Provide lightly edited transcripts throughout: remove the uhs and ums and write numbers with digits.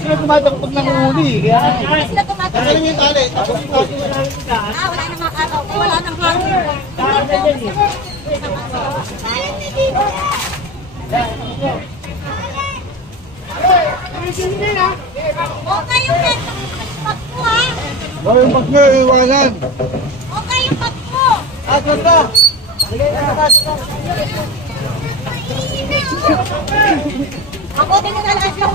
Sila tumatakpag ng huli. Sila tumatakpag. Kasi yung tali. Wala nang makakaw. Wala nang hangin. Okay yung bag mo ha. Yung bag mo, iwanan. Okay yung bag mo. Ganda. Ligay na natas. Ako din na lang siya.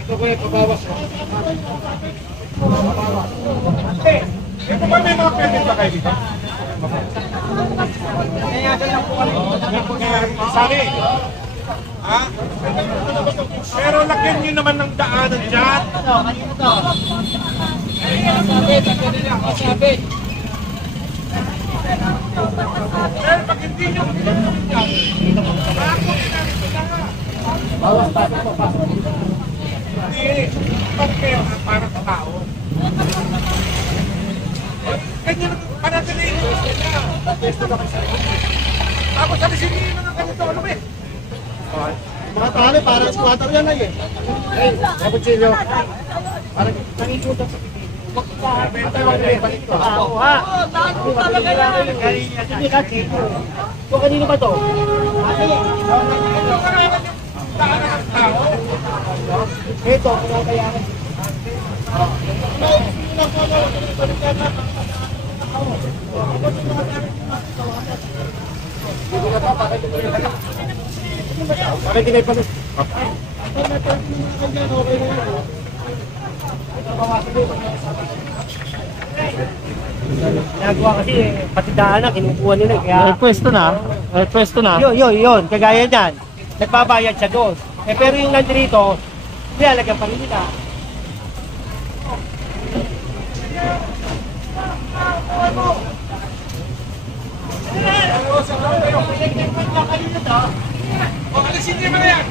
Ito ko yung pabawas mo. Ito ba may mga pwede pa kayo dito? Sali. Ha? Pero lagyan nyo naman ng daanan dyan. Kanino to? Sabi. Pero pag hindi nyo hindi, pag kayo para sa tao. Ganyan ang panatiliin nyo. Tapos alisin nyo ng ganito, ano ba eh? Mga tali, parang squatter yan ay eh. Hey, kaputsilyo. Parang nangichuta sa pitin. Kanino ba to? Ito, kinabayaran. Bakit hindi pa rin? Nagawa kasi pati daanan, kinukuha nila. Kaya... Pwesto na. Yun. Kagaya niyan. Nagbabayad siya doon. Pero yung nandito, nilalagyan pa rin nila. Alisin niyo mga yan!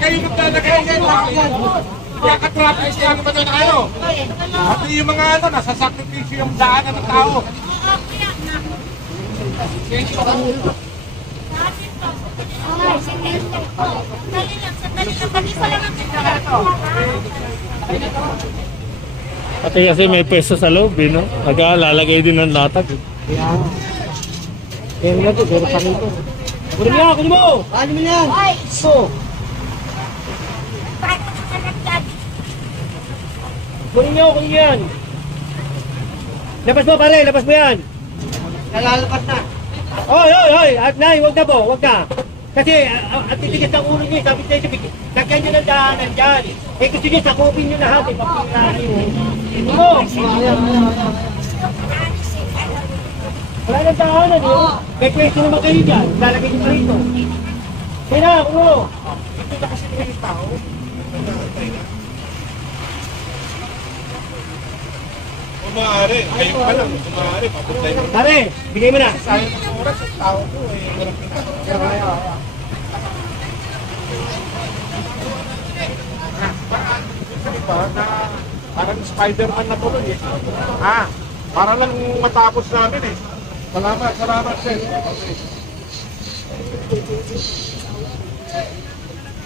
Kayo maglalagay yan. Kaya ka-traffic siya ano ba na kayo? At yung mga ano, nasasakripisyo yung daanan ng tao. Pati kasi may peso sa loob eh, no? Lalagay din ng latag. Pero nga to, pero pa rito. Kunin mo! Kunin mo! Ano mo yan? Ay! So, kunin nyo yan! Labas mo pare, labas mo yan! Nalalabas na. Hoy! At nay, wag na po, wag na! Kasi, at titigis ang ulo nyo, sabi tayo, lagyan nyo ng daanan dyan. Eh gusto nyo, sakupin nyo lahat, eh, papinaan nyo. Ito mo! Wala nang daanan, eh. May question naman kayo dyan, lalagay nyo rito. Kaya na, kuno! Ito na kasi yung tao. Kumaari, kayo pa lang, kumaari, papunta yun. Pare, bigay mo na. Sayang ng oras, yung tao ko eh, walang pinagawa. Diba, na parang Spider-Man na tuloy eh. Para lang matapos namin eh. Salamat sir.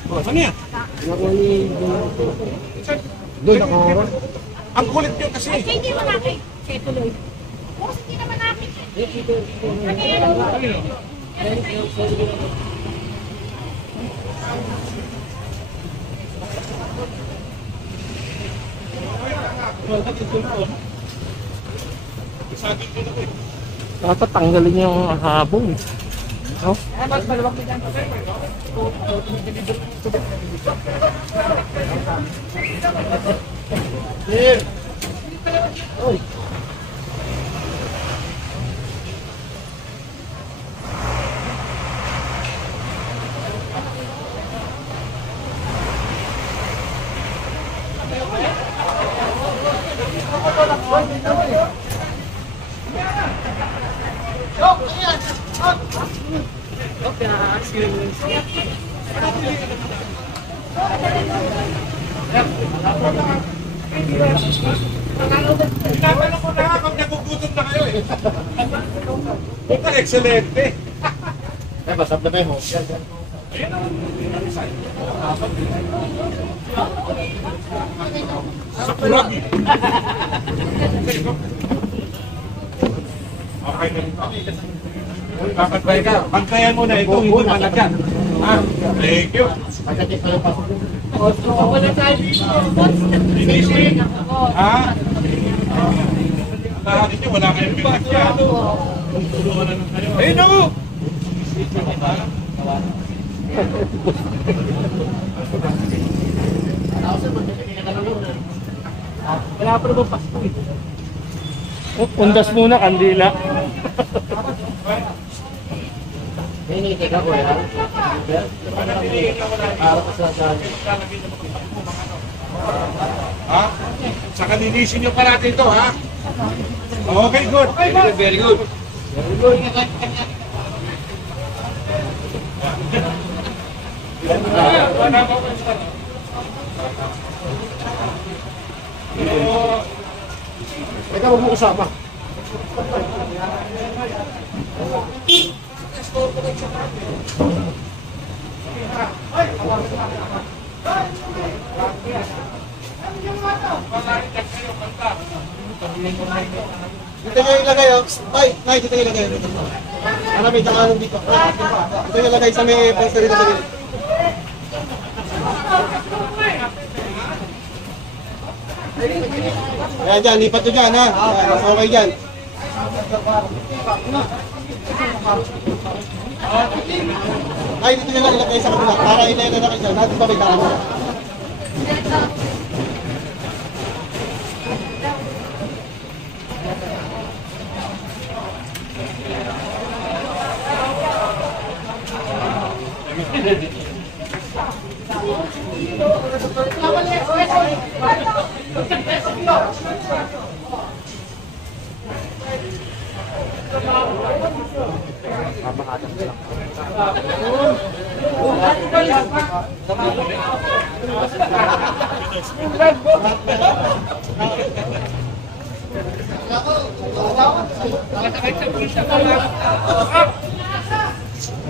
Ano yan? Doon ako. Ang kulit nyo kasi. Hindi mo nakin. Kaya tuloy. Puros hindi naman nakin. Ano Dapat tanggalin yung habong. No? Tinatanong ko na kung nagugutom na kayo eh. Ito, excelente. Basap na kayo. Sakurag. Okay na. Kakatbay ka. Bantayan mo na ito, hindi malagyan. Thank you. Pagkatik pa yung pasok. Linisin. Lahat ninyo, wala kayong pinagyan. Ayun ako! Wala pa naman pasto eh. Undas muna, kandila. Hinihintay ko ya. Para sa Ha? Saka linisin nyo pa natin ito, ha? Okay, good. Very good. Teka, huwag mo kasama. Dito nyo ilagay, oh. Tay, dito nyo ilagay. Para may daanan dito. Dito nyo ilagay sa may pwesto dito sa gilid. Ayan dyan, lipat nyo dyan, ha? Okay dyan. Ay, dito nyo lang ilagay sa kabila. Para ilagay na kayo dyan. Natin pa may daanan.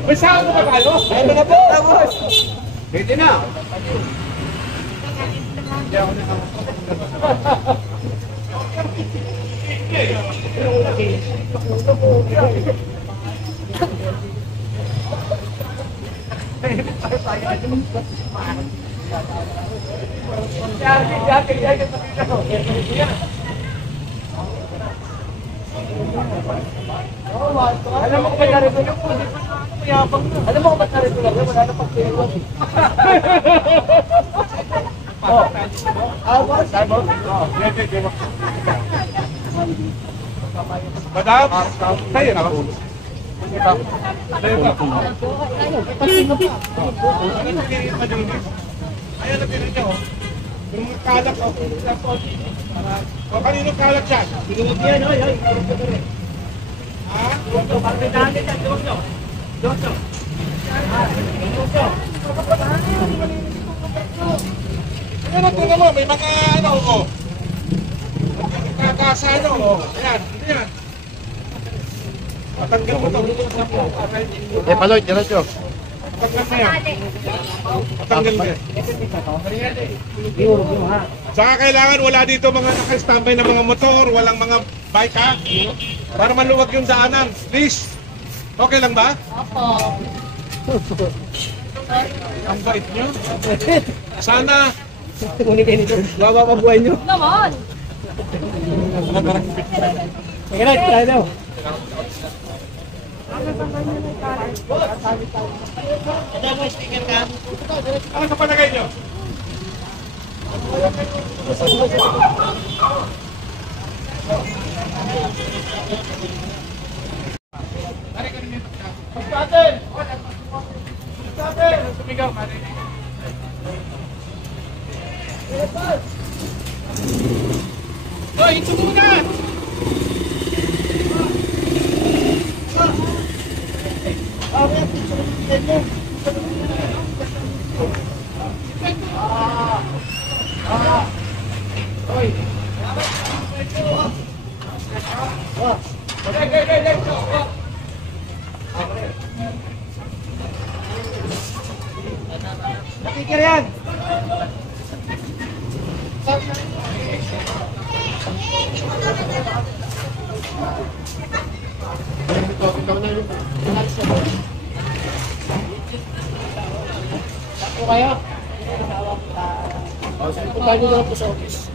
May saan mo ka tayo? Ayun na po! Pwede na. Alam mo kung ba't narito yung pundi pa na mayabang na. Alam mo kung ba't narito lang yan, wala na pagkailan. Madam, tayo na. Tayo ka. Ano pinili niyo? Ayan na pinili niyo. Yung mga kalak, o. O, kaninong kalak yan? Yan, oy, oy. Ha? Doto, bakit dami yan, Doto? Doto. Doto. Ano, tingnan mo, may mga ano, o. Kakasa, ano, o. Ayan, ayan. Patanggal mo ito. Eh, Paloy, diretso. Patanggal mo yan. Patanggal mo yan. Saka kailangan wala dito mga naka-standby na mga motor, walang mga bike ha. Para maluwag yung daanan. Please. Okay lang ba? Opo. Ang bait nyo. Sana Ngunit kayo nito. Baba pa buhay nyo. Naman. Teka lang, tayo daw. ano sa palagay nyo? Sumigaw, marinig. Hoy, ito muna! Speaker yan. Ako kayo? Punta nyo na lang po sa office.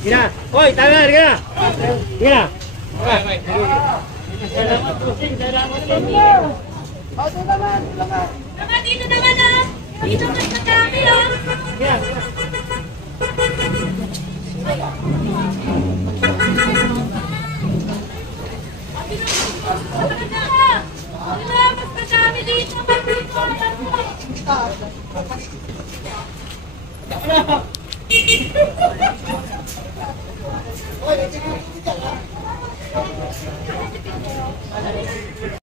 Gina, hoy, tama na, gina. Gina. Salamat po, Sing. Salamat po. Naman, dito naman ah. Dito naman sa kami ah. Gina. Salamat sa kami dito.